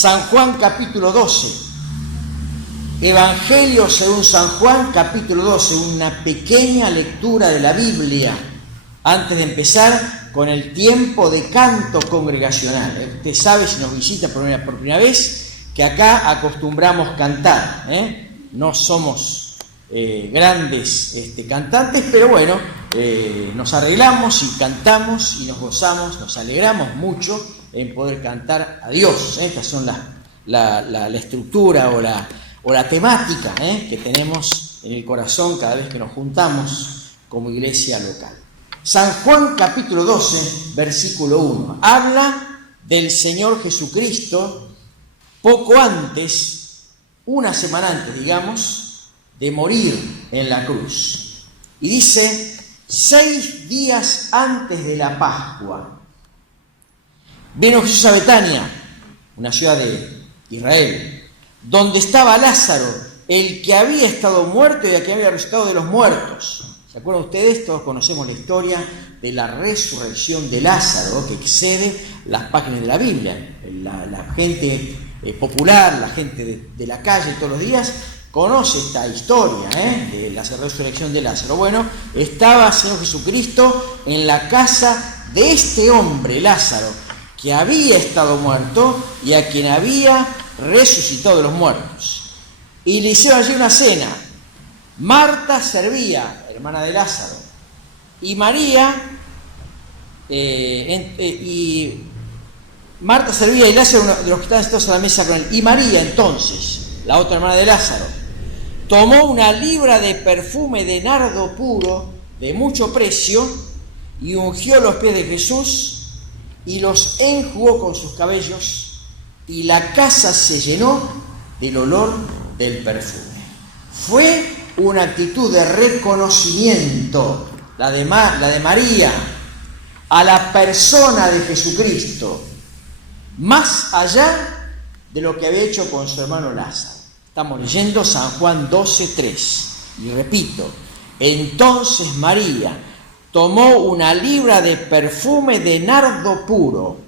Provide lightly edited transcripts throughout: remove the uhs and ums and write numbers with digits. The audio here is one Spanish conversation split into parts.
San Juan capítulo 12. Evangelio según San Juan capítulo 12, una pequeña lectura de la Biblia antes de empezar con el tiempo de canto congregacional. Usted sabe, si nos visita por primera vez, que acá acostumbramos cantar, No somos grandes cantantes, pero bueno, nos arreglamos y cantamos y nos gozamos, nos alegramos mucho en poder cantar a Dios. Estas son la estructura o la temática que tenemos en el corazón cada vez que nos juntamos como iglesia local. San Juan capítulo 12, versículo 1, habla del Señor Jesucristo poco antes, una semana antes, digamos, de morir en la cruz. Y dice, 6 días antes de la Pascua, vino Jesús a Betania, una ciudad de Israel, donde estaba Lázaro, el que había estado muerto y el que había resucitado de los muertos. ¿Se acuerdan ustedes? Todos conocemos la historia de la resurrección de Lázaro, que excede las páginas de la Biblia. La gente popular, la gente de la calle todos los días, conoce esta historia de la resurrección de Lázaro. Bueno, estaba el Señor Jesucristo en la casa de este hombre, Lázaro, que había estado muerto y a quien había resucitado de los muertos. Y le hicieron allí una cena. Marta servía, hermana de Lázaro, y María, Marta servía y Lázaro, uno de los que estaban sentados a la mesa con él. Y María, entonces, la otra hermana de Lázaro, tomó una libra de perfume de nardo puro, de mucho precio, y ungió los pies de Jesús, y los enjugó con sus cabellos, y la casa se llenó del olor del perfume. Fue una actitud de reconocimiento, la de María, a la persona de Jesucristo, más allá de lo que había hecho con su hermano Lázaro. Estamos leyendo San Juan 12:3, y repito, entonces María tomó una libra de perfume de nardo puro,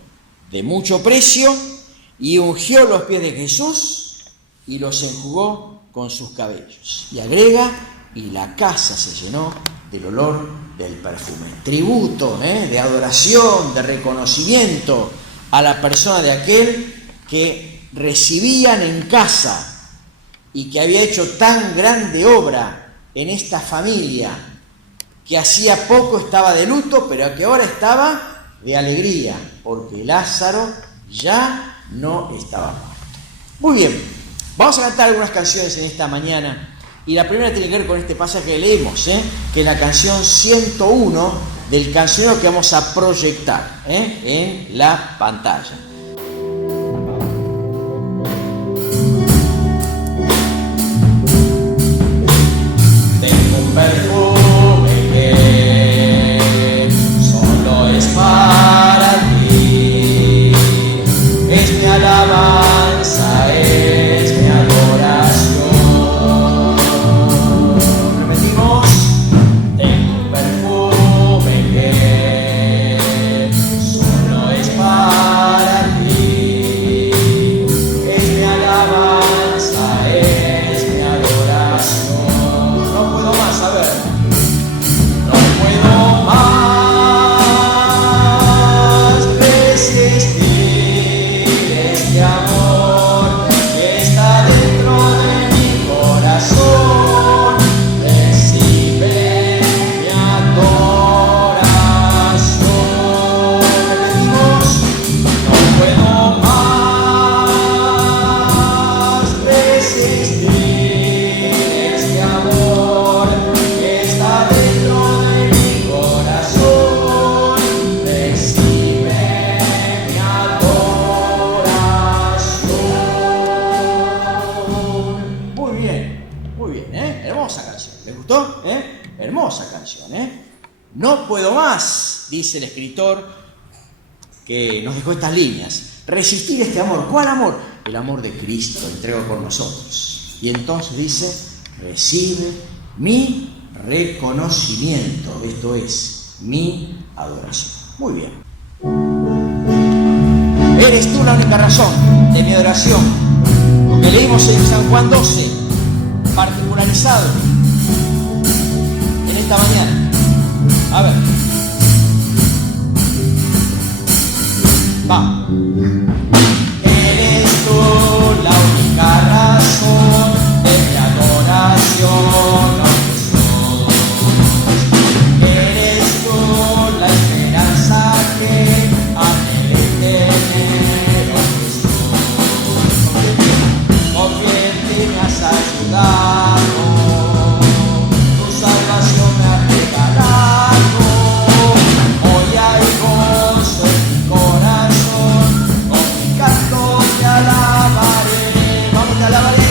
de mucho precio, y ungió los pies de Jesús y los enjugó con sus cabellos. Y agrega, y la casa se llenó del olor del perfume. Tributo, de adoración, de reconocimiento a la persona de aquel que recibían en casa y que había hecho tan grande obra en esta familia, que hacía poco estaba de luto, pero que ahora estaba de alegría, porque Lázaro ya no estaba muerto. Muy bien. Vamos a cantar algunas canciones en esta mañana, y la primera tiene que ver con este pasaje que leemos, que es la canción 101 del cancionero que vamos a proyectar en la pantalla. Tengo un perfume que solo es para ti, es mi alabanza, es mi adoración. Repetimos. Tengo un perfume que solo es para ti, es mi alabanza, es mi adoración. No puedo más, a ver. No puedo más resistir este amor que está dentro de mi corazón. Recibe mi adoración. Repetimos. No puedo más resistir este amor que está dentro de mi corazón. Recibe mi adoración. Muy bien, hermosa canción. ¿Les gustó? Hermosa canción, No puedo más, dice el escritor que nos dejó estas líneas. Resistir este amor. ¿Cuál amor? El amor de Cristo entregado por nosotros. Y entonces dice, recibe mi reconocimiento, esto es, mi adoración. Muy bien. Eres tú la única razón de mi adoración. Lo que leímos en San Juan 12, particularizado en esta mañana. A ver. Va. Eres tú la única razón de mi adoración, oh Jesús. Eres tú la esperanza que anhelé tener, oh Jesús. Convierte, me has ayudado, tu salvación me ha regalado. Hoy hay gozo en mi corazón, con mi canto te alabaré. Vamos, te alabaré.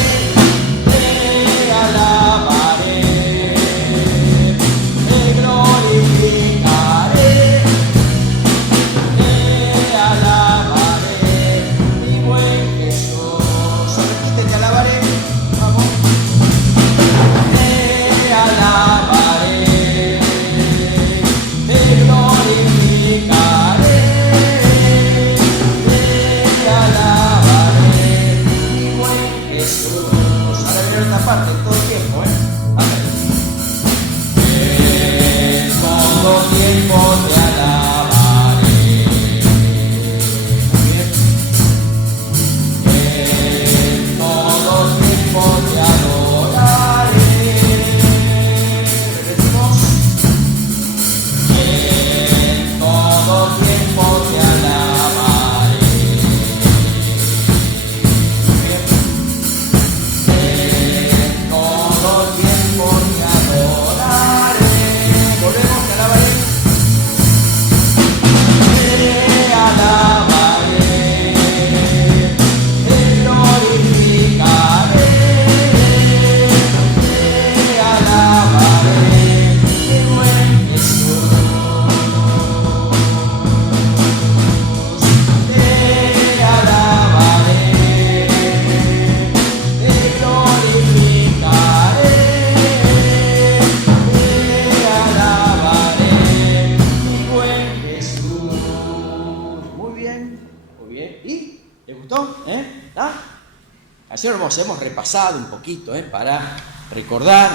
Hemos repasado un poquito para recordar.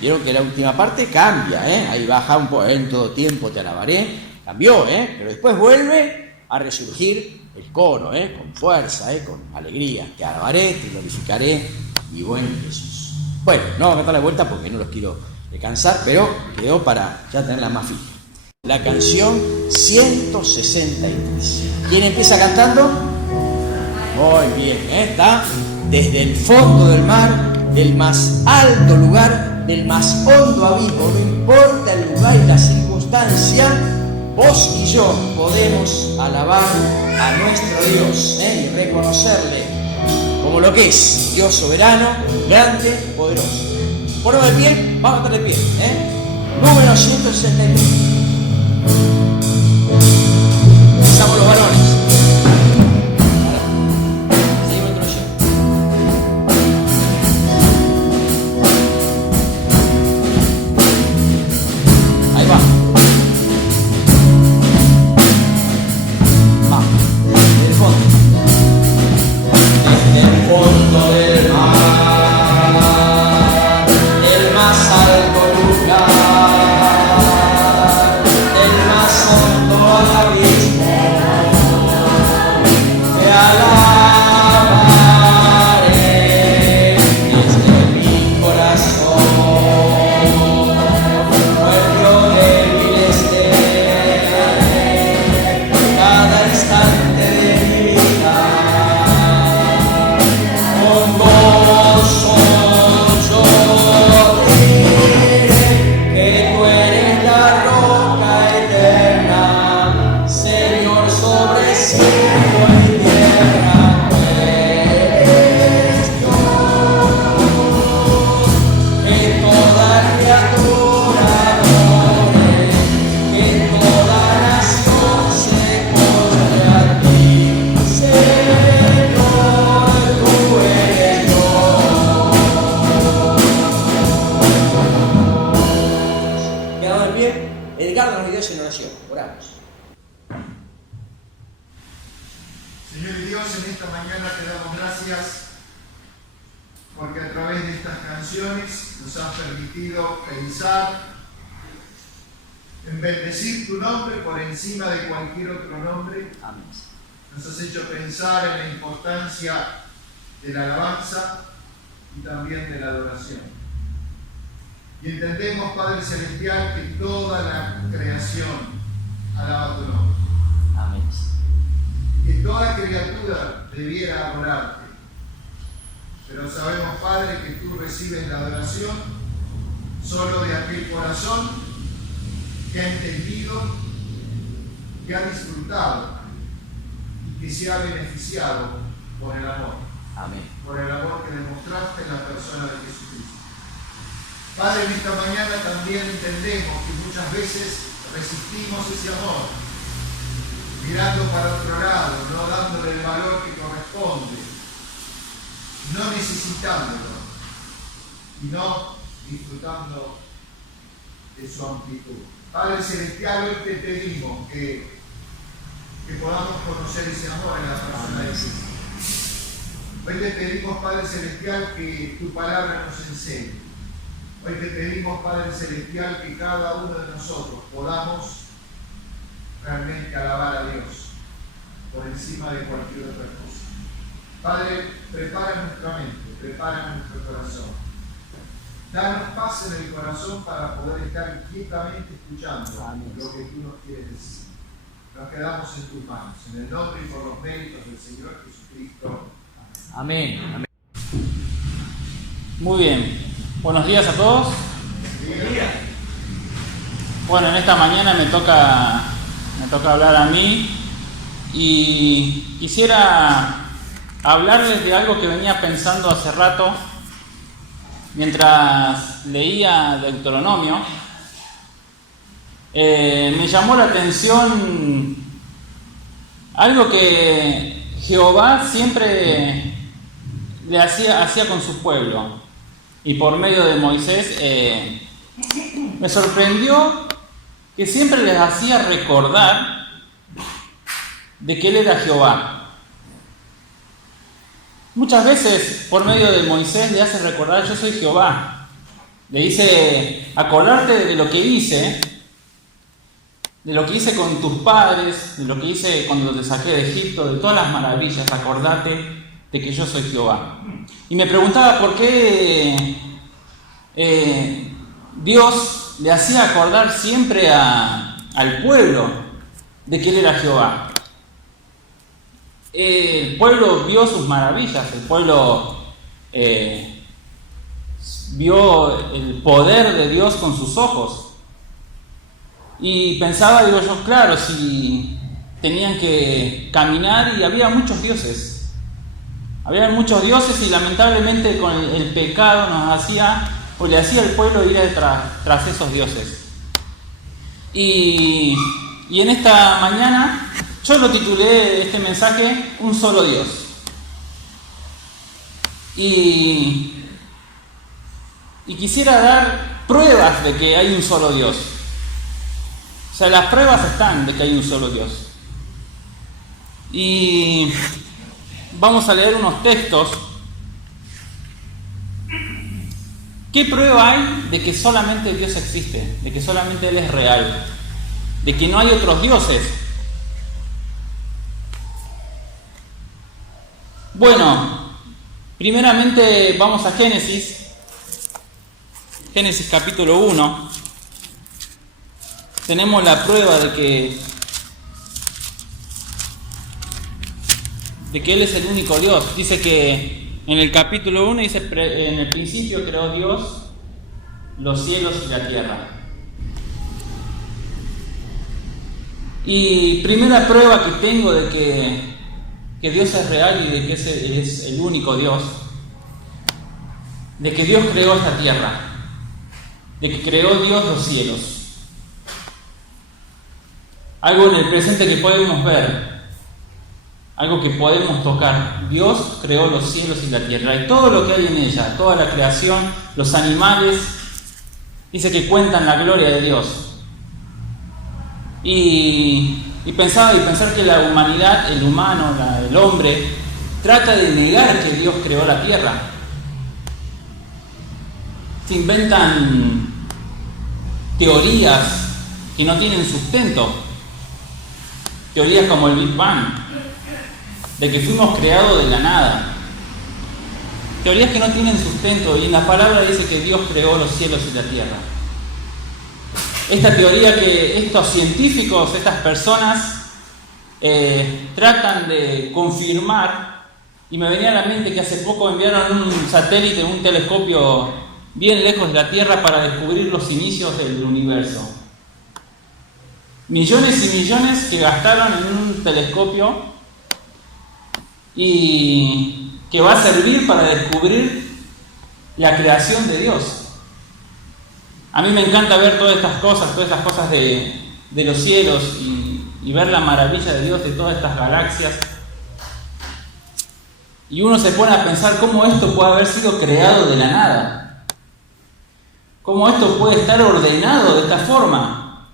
Vieron que la última parte cambia, ahí baja un poco, en todo tiempo te alabaré, cambió, pero después vuelve a resurgir el coro, con fuerza, con alegría. Te alabaré, te glorificaré, mi buen Jesús. Bueno, no vamos a dar la vuelta porque no los quiero cansar, pero quedó para ya tenerla más fija. La canción 163. ¿Quién empieza cantando? Muy bien, está. Desde el fondo del mar, del más alto lugar, del más hondo abismo, no importa el lugar y la circunstancia, vos y yo podemos alabar a nuestro Dios y reconocerle como lo que es, Dios soberano, grande, poderoso. Ponemos de pie, vamos a estar de pie. Número 163. Empezamos los varones. Señor Señor y Dios, en esta mañana te damos gracias porque a través de estas canciones nos has permitido pensar en bendecir tu nombre por encima de cualquier otro nombre. Amén. Nos has hecho pensar en la importancia de la alabanza y también de la adoración. Y entendemos, Padre Celestial, que toda la creación alaba tu nombre. Amén. Que toda criatura debiera adorarte. Pero sabemos, Padre, que tú recibes la adoración solo de aquel corazón que ha entendido, que ha disfrutado y que se ha beneficiado por el amor. Amén. Por el amor que demostraste en la persona de Jesucristo. Padre, en esta mañana también entendemos que muchas veces resistimos ese amor, mirando para otro lado, no dándole el valor que corresponde, no necesitándolo y no disfrutando de su amplitud. Padre Celestial, hoy te pedimos que podamos conocer ese amor en la persona de Cristo. Hoy te pedimos, Padre Celestial, que tu palabra nos enseñe. Hoy te pedimos, Padre Celestial, que cada uno de nosotros podamos realmente alabar a Dios por encima de cualquier otra cosa. Padre, prepara nuestra mente, prepara nuestro corazón. Danos paz en el corazón para poder estar quietamente escuchando Amén. Lo que tú nos quieres decir. Nos quedamos en tus manos, en el nombre y por los méritos del Señor Jesucristo. Amén. Amén. Muy bien. Buenos días a todos. Bueno, en esta mañana me toca hablar a mí y quisiera hablarles de algo que venía pensando hace rato mientras leía Deuteronomio. Me llamó la atención algo que Jehová siempre le hacía con su pueblo, y por medio de Moisés me sorprendió que siempre les hacía recordar de que Él era Jehová. Muchas veces por medio de Moisés le hace recordar: yo soy Jehová. Le dice: acordarte de lo que hice, de lo que hice con tus padres, de lo que hice cuando te saqué de Egipto, de todas las maravillas, acordate de que yo soy Jehová. Y me preguntaba por qué Dios le hacía acordar siempre al pueblo de que Él era Jehová. El pueblo vio sus maravillas, el pueblo vio el poder de Dios con sus ojos. Y pensaba, digo yo, claro, si tenían que caminar, y había muchos dioses. Había muchos dioses y lamentablemente con el pecado nos hacía, o le hacía al pueblo ir tras esos dioses. Y en esta mañana yo lo titulé este mensaje: Un solo Dios. Y quisiera dar pruebas de que hay un solo Dios. O sea, las pruebas están de que hay un solo Dios. Y vamos a leer unos textos. ¿Qué prueba hay de que solamente Dios existe? De que solamente Él es real. De que no hay otros dioses. Bueno, primeramente vamos a Génesis. Génesis capítulo 1. Tenemos la prueba de que Él es el único Dios. Dice que en el capítulo 1 dice: en el principio creó Dios los cielos y la tierra. Y primera prueba que tengo de que Dios es real y de que es el único Dios, de que Dios creó esta tierra, de que creó Dios los cielos. Algo en el presente que podemos ver, algo que podemos tocar. Dios creó los cielos y la tierra y todo lo que hay en ella, toda la creación, los animales, dice que cuentan la gloria de Dios. Y Y pensar que la humanidad, el humano, el hombre, trata de negar que Dios creó la tierra. Se inventan teorías que no tienen sustento. Teorías como el Big Bang, de que fuimos creados de la nada. Teorías que no tienen sustento, y en la palabra dice que Dios creó los cielos y la tierra. Esta teoría que estos científicos, estas personas, tratan de confirmar, y me venía a la mente que hace poco enviaron un satélite, un telescopio bien lejos de la Tierra para descubrir los inicios del universo. Millones y millones que gastaron en un telescopio y que va a servir para descubrir la creación de Dios. A mí me encanta ver todas estas cosas de los cielos y ver la maravilla de Dios, de todas estas galaxias. Y uno se pone a pensar cómo esto puede haber sido creado de la nada. Cómo esto puede estar ordenado de esta forma.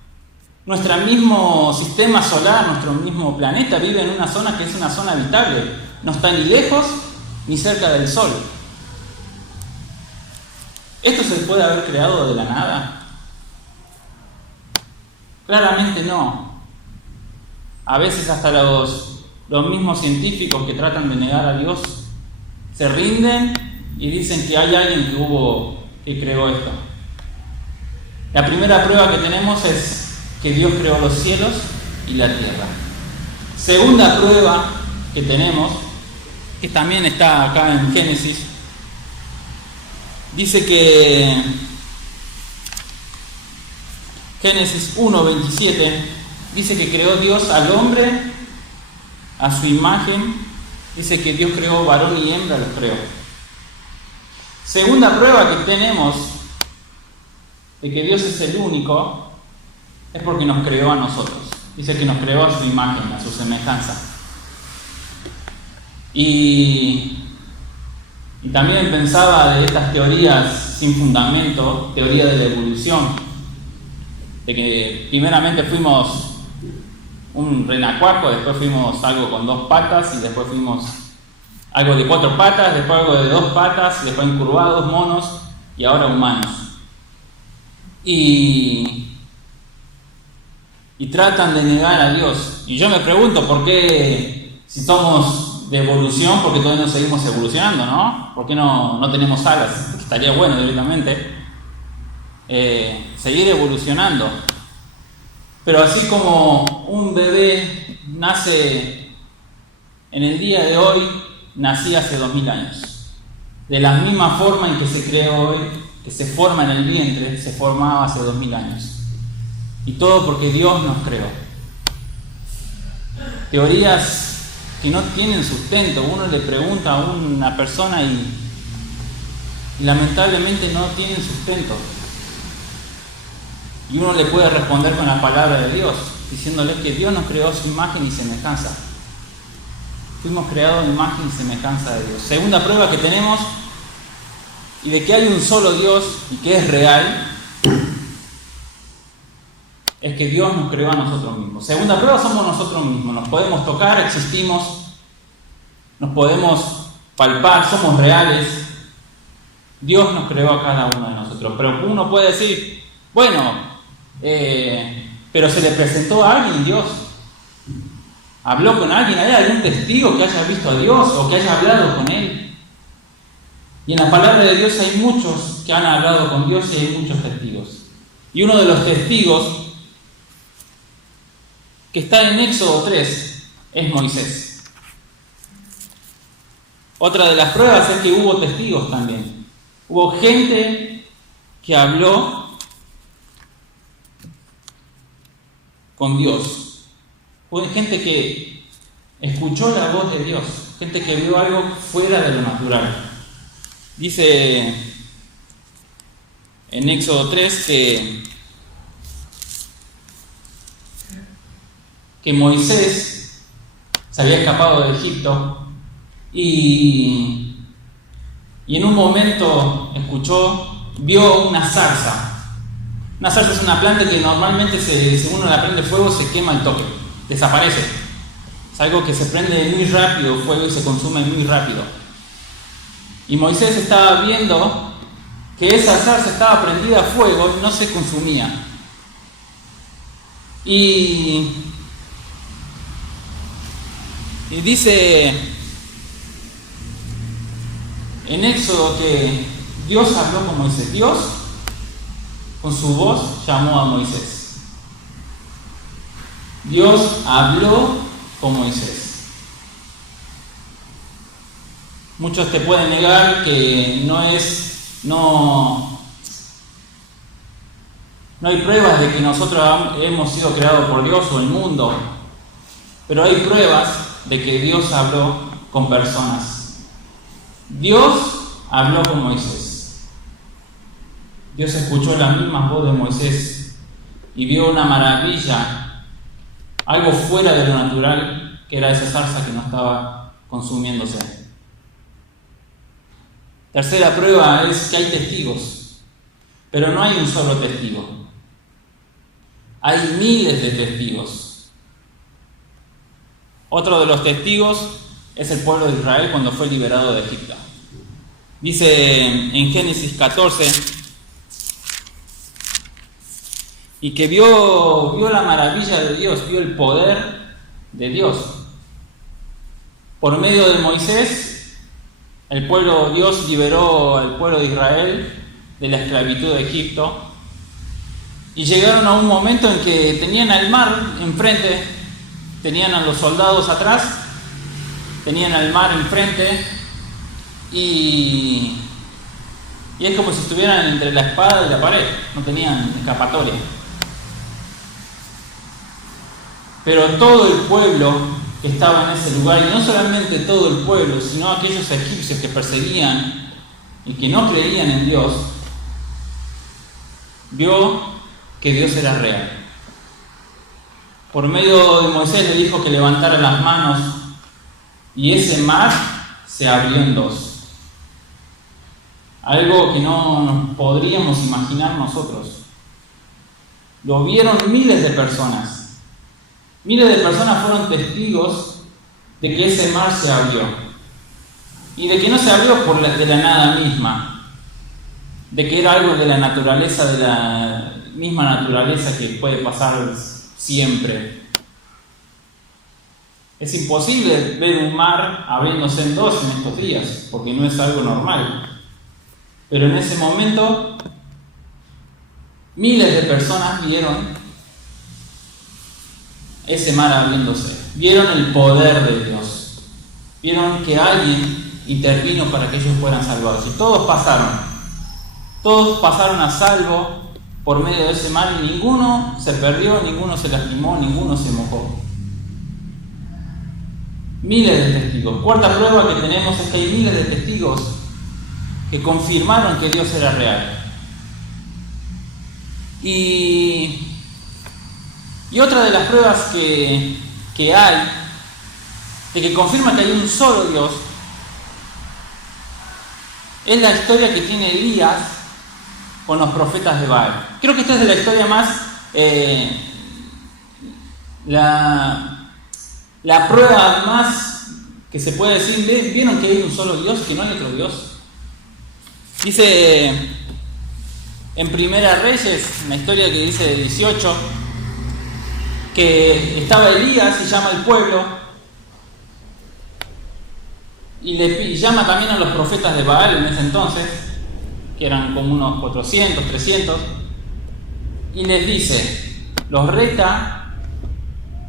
Nuestro mismo sistema solar, nuestro mismo planeta vive en una zona que es una zona habitable. No está ni lejos ni cerca del Sol. ¿Esto se puede haber creado de la nada? Claramente no. A veces hasta los mismos científicos que tratan de negar a Dios se rinden y dicen que hay alguien que creó esto. La primera prueba que tenemos es que Dios creó los cielos y la tierra. Segunda prueba que tenemos, que también está acá en Génesis, dice que Génesis 1:27 dice que creó Dios al hombre a su imagen. Dice que Dios creó varón y hembra, los creó. Segunda prueba que tenemos de que Dios es el único es porque nos creó a nosotros. Dice que nos creó a su imagen, a su semejanza. Y también pensaba de estas teorías sin fundamento, teoría de la evolución, de que primeramente fuimos un renacuajo, después fuimos algo con 2 patas, y después fuimos algo de 4 patas, después algo de 2 patas, después encurvados, monos, y ahora humanos. Y tratan de negar a Dios. Y yo me pregunto por qué, si somos de evolución, ¿por qué todavía no seguimos evolucionando, no? ¿Por qué no tenemos alas? Estaría bueno directamente seguir evolucionando. Pero así como un bebé nace en el día de hoy, nací hace 2000 años. De la misma forma en que se creó hoy, que se forma en el vientre, se formaba hace 2000 años. Y todo porque Dios nos creó. Teorías que no tienen sustento. Uno le pregunta a una persona y lamentablemente no tienen sustento. Y uno le puede responder con la palabra de Dios, diciéndole que Dios nos creó a su imagen y semejanza. Fuimos creados en imagen y semejanza de Dios. Segunda prueba que tenemos, y de que hay un solo Dios y que es real, es que Dios nos creó a nosotros mismos. Segunda prueba, somos nosotros mismos. Nos podemos tocar, existimos, nos podemos palpar, somos reales. Dios nos creó a cada uno de nosotros. Pero uno puede decir, bueno, pero se le presentó a alguien Dios. ¿Habló con alguien? ¿Hay algún testigo que haya visto a Dios o que haya hablado con Él? Y en la palabra de Dios hay muchos que han hablado con Dios y hay muchos testigos. Y uno de los testigos que está en Éxodo 3 es Moisés. Otra de las pruebas es que hubo testigos también. Hubo gente que habló con Dios. Hubo gente que escuchó la voz de Dios, gente que vio algo fuera de lo natural. Dice en Éxodo 3 que Moisés se había escapado de Egipto y en un momento vio una zarza. Una zarza es una planta que normalmente, si uno la prende fuego, se quema al toque. desaparece. Es algo que se prende muy rápido, fuego, y se consume muy rápido. Y Moisés estaba viendo que esa zarza estaba prendida a fuego y no se consumía. Y dice en Éxodo que Dios habló con Moisés. Dios, con su voz, llamó a Moisés. Dios habló con Moisés. Muchos te pueden negar que no hay pruebas de que nosotros hemos sido creados por Dios o el mundo, pero hay pruebas de que Dios habló con personas. Dios habló con Moisés. Dios escuchó la misma voz de Moisés y vio una maravilla, algo fuera de lo natural, que era esa zarza que no estaba consumiéndose. Tercera prueba es que hay testigos, pero no hay un solo testigo. Hay miles de testigos. Otro de los testigos es el pueblo de Israel cuando fue liberado de Egipto. Dice en Génesis 14, y que vio la maravilla de Dios, vio el poder de Dios. Por medio de Moisés, Dios liberó al pueblo de Israel de la esclavitud de Egipto, y llegaron a un momento en que tenían al mar enfrente, tenían a los soldados atrás, tenían al mar enfrente, y es como si estuvieran entre la espada y la pared, no tenían escapatoria. Pero todo el pueblo que estaba en ese lugar, y no solamente todo el pueblo, sino aquellos egipcios que perseguían y que no creían en Dios, vio que Dios era real. Por medio de Moisés le dijo que levantara las manos, y ese mar se abrió en dos. Algo que no podríamos imaginar nosotros. Lo vieron miles de personas. Miles de personas fueron testigos de que ese mar se abrió. Y de que no se abrió de la nada misma. De que era algo de la naturaleza, de la misma naturaleza que puede pasar siempre. Es imposible ver un mar abriéndose en dos en estos días, porque no es algo normal. Pero en ese momento, miles de personas vieron ese mar abriéndose, vieron el poder de Dios, vieron que alguien intervino para que ellos fueran salvados, y todos pasaron a salvo por medio de ese mar, y ninguno se perdió, ninguno se lastimó, ninguno se mojó. Miles de testigos. Cuarta prueba que tenemos es que hay miles de testigos que confirmaron que Dios era real. Y otra de las pruebas que hay, de que confirma que hay un solo Dios, es la historia que tiene Elías con los profetas de Baal. Creo que esta es de la historia más, la prueba más que se puede decir. ¿Vieron que hay un solo Dios, que no hay otro Dios? Dice en Primera Reyes, en la historia que dice de 18, que estaba Elías y llama al pueblo, y llama también a los profetas de Baal en ese entonces, que eran como unos 400, 300, y les dice, los reta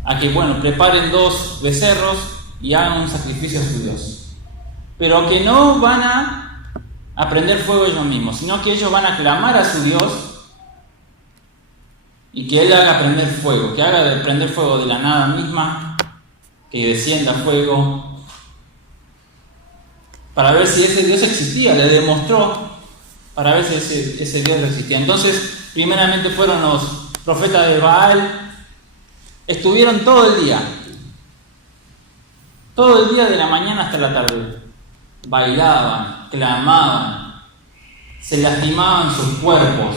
a que preparen 2 becerros y hagan un sacrificio a su Dios, pero que no van a prender fuego ellos mismos, sino que ellos van a clamar a su Dios y que Él haga prender fuego, que haga prender fuego de la nada misma, que descienda fuego, para ver si ese Dios existía. Le demostró para ver si ese Dios existía. Entonces, primeramente fueron los profetas de Baal, estuvieron todo el día de la mañana hasta la tarde, bailaban, clamaban, se lastimaban sus cuerpos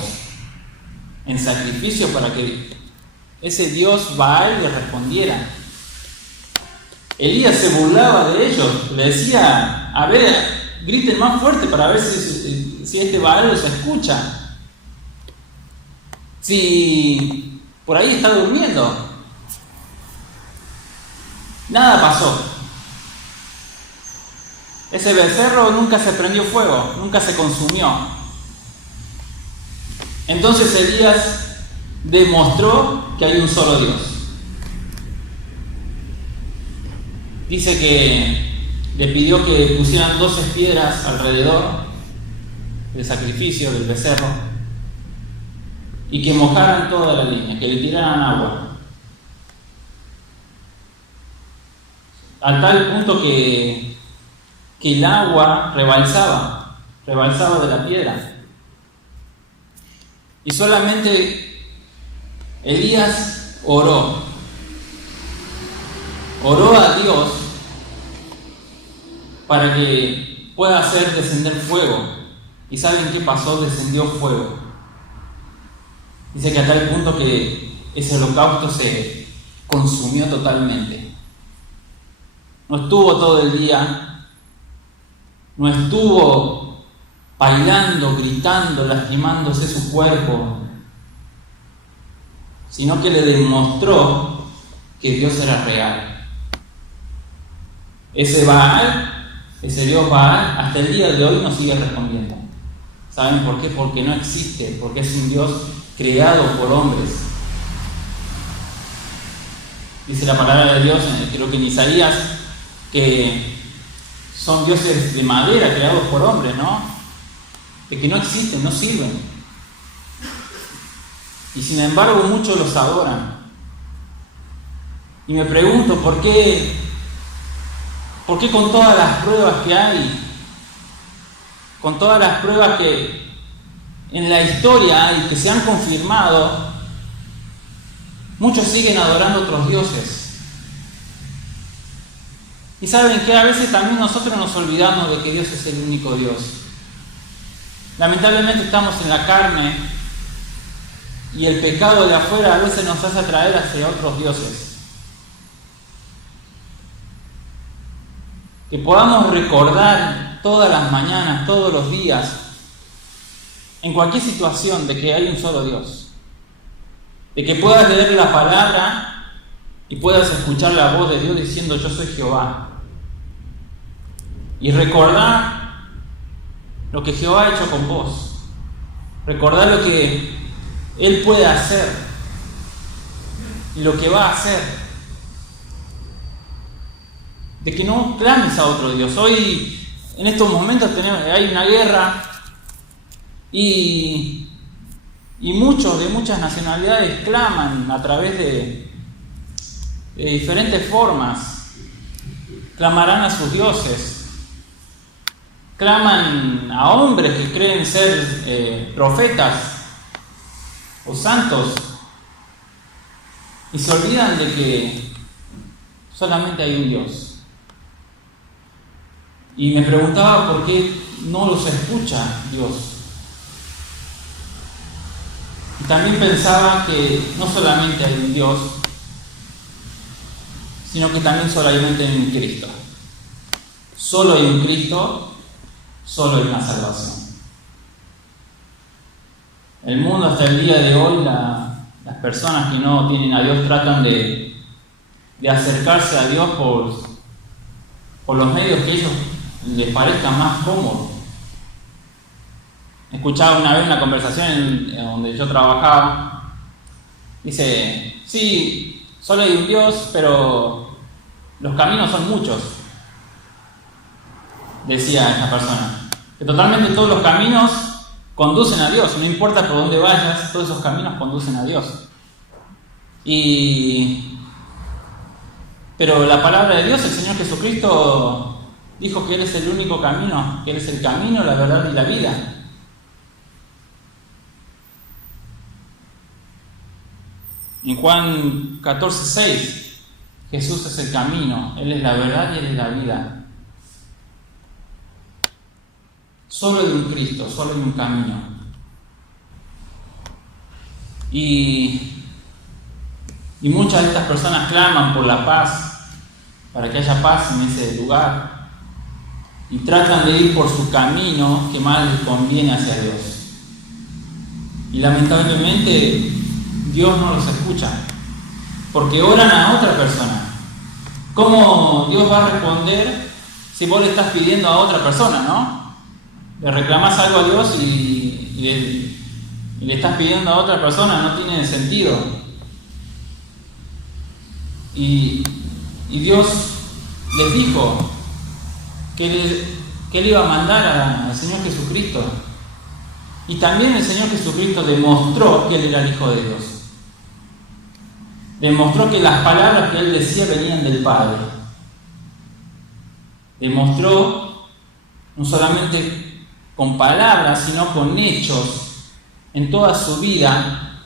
en sacrificio para que ese Dios Baal le respondiera. Elías se burlaba de ellos, le decía, a ver, griten más fuerte para ver si este Baal los escucha. Si por ahí está durmiendo. Nada pasó. Ese becerro nunca se prendió fuego, nunca se consumió. Entonces Elías demostró que hay un solo Dios. Dice que le pidió que pusieran 12 piedras alrededor del sacrificio del becerro y que mojaran toda la leña, que le tiraran agua. A tal punto que el agua rebalsaba de la piedra. Y solamente Elías oró a Dios para que pueda hacer descender fuego. ¿Y saben qué pasó? Descendió fuego. Dice que a tal punto que ese holocausto se consumió totalmente. No estuvo todo el día, no estuvo bailando, gritando, lastimándose su cuerpo, sino que le demostró que Dios era real. Ese Baal, ese Dios Baal, hasta el día de hoy nos sigue respondiendo. ¿Saben por qué? Porque no existe, porque es un Dios creado por hombres. Dice la palabra de Dios, creo que en Isaías, que son dioses de madera creados por hombres, ¿no? De que no existen, no sirven. Y sin embargo muchos los adoran. Y me pregunto, ¿por qué con todas las pruebas que hay, con todas las pruebas que en la historia hay, que se han confirmado, muchos siguen adorando otros dioses? Y saben que a veces también nosotros nos olvidamos de que Dios es el único Dios. Lamentablemente estamos en la carne y el pecado de afuera a veces nos hace atraer hacia otros dioses. Que podamos recordar todas las mañanas, todos los días, en cualquier situación, de que hay un solo Dios. De que puedas leer la palabra y puedas escuchar la voz de Dios diciendo: yo soy Jehová. Y recordar lo que Jehová ha hecho con vos. Recordar lo que Él puede hacer y lo que va a hacer. De que no clames a otro Dios. Hoy, en estos momentos, hay una guerra y muchos de muchas nacionalidades claman a través de diferentes formas. Clamarán a sus dioses. Claman a hombres que creen ser profetas o santos y se olvidan de que solamente hay un Dios. Y me preguntaba por qué no los escucha Dios. Y también pensaba que no solamente hay un Dios, sino que también solamente hay un Cristo. Solo hay un Cristo, solo hay una salvación. El mundo hasta el día de hoy, las personas que no tienen a Dios tratan de acercarse a Dios por los medios que ellos les parezcan más cómodos. Escuchaba una vez una conversación en donde yo trabajaba. Dice: sí, solo hay un Dios, pero los caminos son muchos. Decía esa persona, que totalmente todos los caminos conducen a Dios, no importa por dónde vayas, todos esos caminos conducen a Dios. Pero la palabra de Dios, el Señor Jesucristo dijo que Él es el único camino, que Él es el camino, la verdad y la vida. En Juan 14:6, Jesús es el camino, Él es la verdad y Él es la vida. Solo hay un Cristo, solo hay un camino. Y Y muchas de estas personas claman por la paz, para que haya paz en ese lugar. Y tratan de ir por su camino que más les conviene hacia Dios. Y lamentablemente Dios no los escucha, porque oran a otra persona. ¿Cómo Dios va a responder si vos le estás pidiendo a otra persona, no? Le reclamás algo a Dios y le estás pidiendo a otra persona, no tiene sentido. Y Dios les dijo que Él iba a mandar al Señor Jesucristo. Y también el Señor Jesucristo demostró que Él era el Hijo de Dios. Demostró que las palabras que Él decía venían del Padre. Demostró no solamente con palabras, sino con hechos en toda su vida,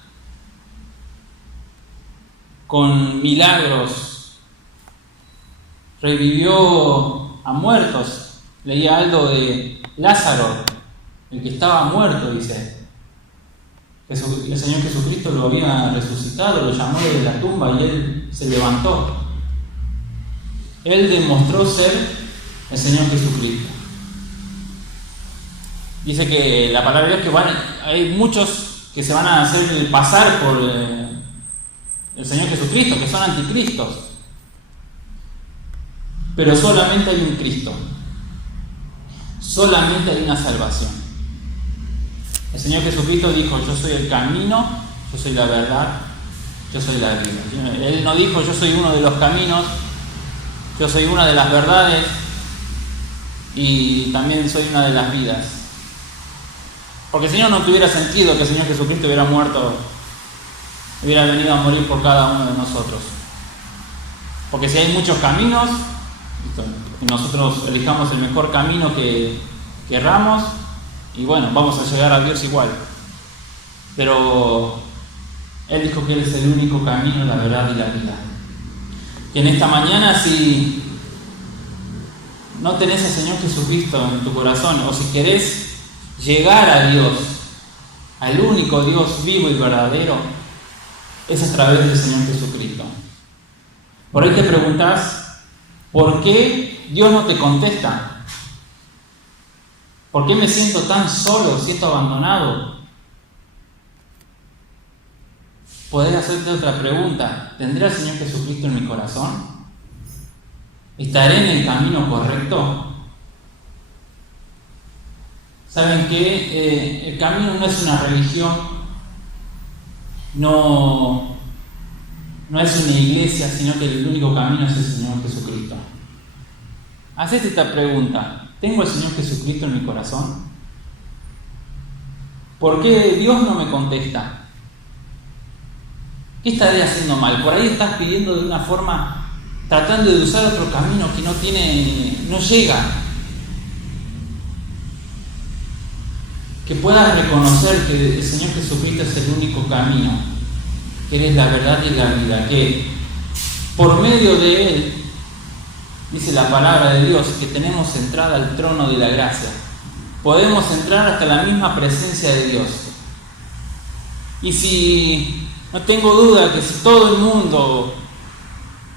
con milagros. Revivió a muertos. Leía algo de Lázaro, el que estaba muerto, dice. El Señor Jesucristo lo había resucitado, lo llamó desde la tumba y Él se levantó. Él demostró ser el Señor Jesucristo. Dice que la palabra de Dios hay muchos que se van a hacer pasar por el Señor Jesucristo, que son anticristos. Pero solamente hay un Cristo. Solamente hay una salvación. El Señor Jesucristo dijo: yo soy el camino, yo soy la verdad, yo soy la vida. Él no dijo: yo soy uno de los caminos, yo soy una de las verdades y también soy una de las vidas. Porque si no, no tuviera sentido que el Señor Jesucristo hubiera muerto, hubiera venido a morir por cada uno de nosotros. Porque si hay muchos caminos, y nosotros elijamos el mejor camino que querramos, y bueno, vamos a llegar a Dios igual. Pero Él dijo que Él es el único camino, la verdad y la vida. Y en esta mañana, si no tenés al Señor Jesucristo en tu corazón, o si querés llegar a Dios, al único Dios vivo y verdadero, es a través del Señor Jesucristo. Por ahí te preguntás: ¿por qué Dios no te contesta? ¿Por qué me siento tan solo, siento abandonado? Podés hacerte otra pregunta: ¿tendré al Señor Jesucristo en mi corazón? ¿Estaré en el camino correcto? ¿Saben qué? El camino no es una religión, no es una iglesia, sino que el único camino es el Señor Jesucristo. Hacete esta pregunta: ¿tengo al Señor Jesucristo en mi corazón? ¿Por qué Dios no me contesta? ¿Qué estaré haciendo mal? Por ahí estás pidiendo de una forma, tratando de usar otro camino que no llega. Que puedas reconocer que el Señor Jesucristo es el único camino, que Él es la verdad y la vida, que por medio de Él, dice la palabra de Dios, que tenemos entrada al trono de la gracia. Podemos entrar hasta la misma presencia de Dios. Y si no tengo duda que si todo el mundo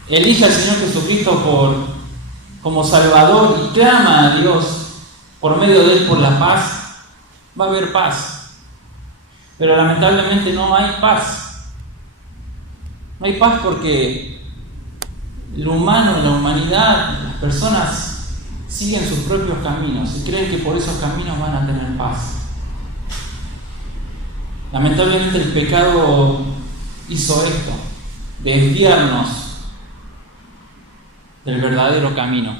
elige al Señor Jesucristo como Salvador y clama a Dios por medio de Él por la paz, va a haber paz. Pero lamentablemente no hay paz. No hay paz porque el humano, la humanidad, las personas siguen sus propios caminos y creen que por esos caminos van a tener paz. Lamentablemente el pecado hizo esto, desviarnos del verdadero camino.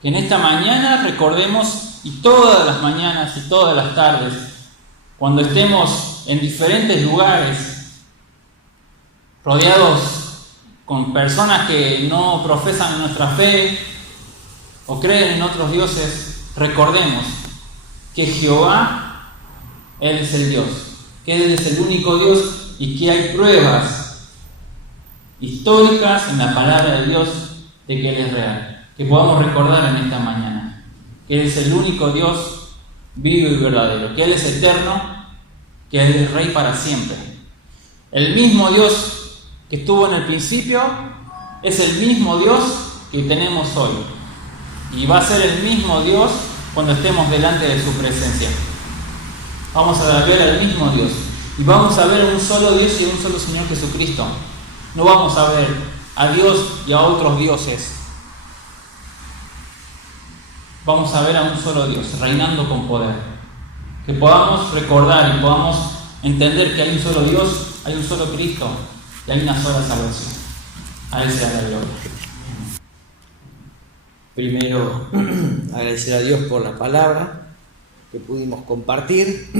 Que en esta mañana recordemos, y todas las mañanas y todas las tardes, cuando estemos en diferentes lugares, rodeados con personas que no profesan nuestra fe o creen en otros dioses, recordemos que Jehová, Él es el Dios, que Él es el único Dios y que hay pruebas históricas en la palabra de Dios de que Él es real. Que podamos recordar en esta mañana que Él es el único Dios vivo y verdadero, que Él es eterno, que Él es Rey para siempre. El mismo Dios que estuvo en el principio es el mismo Dios que tenemos hoy. Y va a ser el mismo Dios cuando estemos delante de su presencia. Vamos a ver al mismo Dios. Y vamos a ver a un solo Dios y a un solo Señor Jesucristo. No vamos a ver a Dios y a otros dioses. Vamos a ver a un solo Dios, reinando con poder. Que podamos recordar y podamos entender que hay un solo Dios, hay un solo Cristo y hay una sola salvación. A Él sea la gloria. Primero, agradecer a Dios por la palabra que pudimos compartir.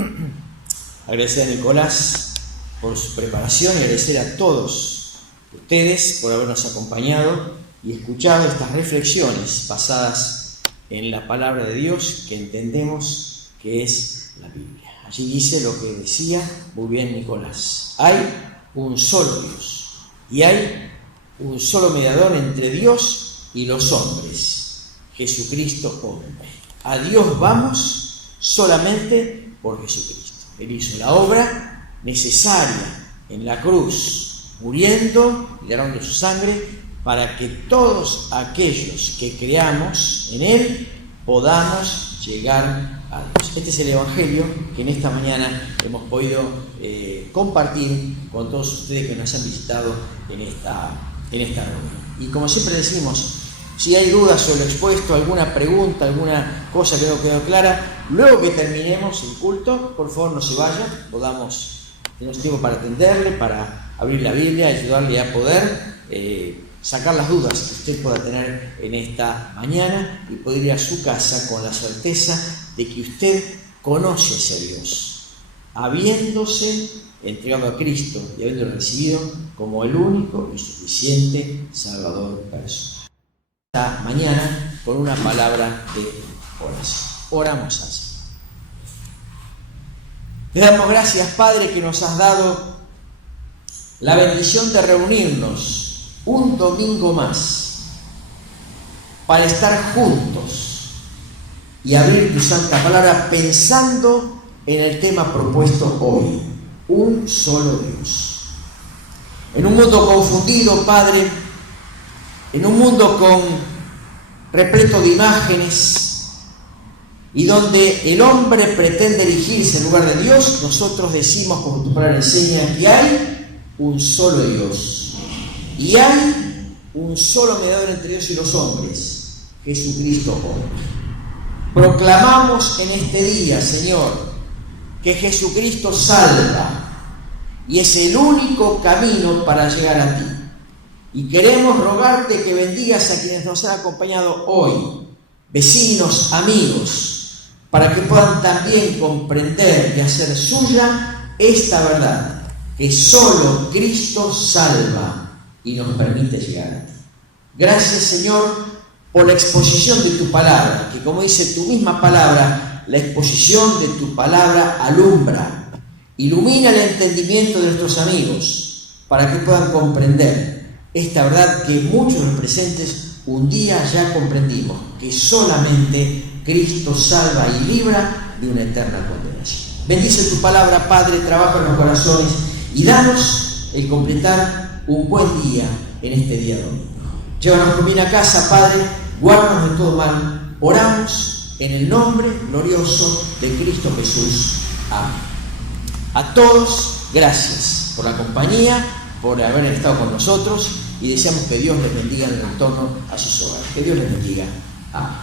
Agradecer a Nicolás por su preparación y agradecer a todos ustedes por habernos acompañado y escuchado estas reflexiones basadas en la palabra de Dios que entendemos que es la Biblia. Allí dice lo que decía muy bien Nicolás. Hay un solo Dios y hay un solo mediador entre Dios y los hombres, Jesucristo hombre. A Dios vamos solamente por Jesucristo. Él hizo la obra necesaria en la cruz, muriendo y derramando su sangre para que todos aquellos que creamos en Él podamos llegar a Dios. Este es el Evangelio que en esta mañana hemos podido compartir con todos ustedes que nos han visitado en esta reunión. Y como siempre decimos, si hay dudas sobre lo expuesto, alguna pregunta, alguna cosa que no quedó clara, luego que terminemos el culto, por favor no se vayan, tenemos tiempo para atenderle, para abrir la Biblia, ayudarle a poder sacar las dudas que usted pueda tener en esta mañana y poder ir a su casa con la certeza de que usted conoce a ese Dios, habiéndose entregado a Cristo y habiéndolo recibido como el único y suficiente Salvador personal. Esta mañana con una palabra de oración. Oramos así. Te damos gracias, Padre, que nos has dado la bendición de reunirnos un domingo más para estar juntos y abrir tu santa palabra pensando en el tema propuesto hoy, un solo Dios. En un mundo confundido, Padre, en un mundo repleto de imágenes y donde el hombre pretende erigirse en lugar de Dios, nosotros decimos, como tu palabra enseña, que hay un solo Dios y hay un solo mediador entre Dios y los hombres, Jesucristo hombre. Proclamamos en este día, Señor, que Jesucristo salva y es el único camino para llegar a ti. Y queremos rogarte que bendigas a quienes nos han acompañado hoy, vecinos, amigos, para que puedan también comprender y hacer suya esta verdad, que solo Cristo salva y nos permite llegar a ti. Gracias, Señor, por la exposición de tu palabra, que como dice tu misma palabra, la exposición de tu palabra alumbra, ilumina el entendimiento de nuestros amigos, para que puedan comprender esta verdad que muchos de los presentes un día ya comprendimos, que solamente Cristo salva y libra de una eterna condenación. Bendice tu palabra, Padre, trabaja en los corazones y danos el completar un buen día en este día domingo. Llévanos con bien a casa, Padre, guárdanos de todo mal. Oramos en el nombre glorioso de Cristo Jesús. Amén. A todos, gracias por la compañía, por haber estado con nosotros y deseamos que Dios les bendiga en el retorno a sus hogares. Que Dios les bendiga. Amén.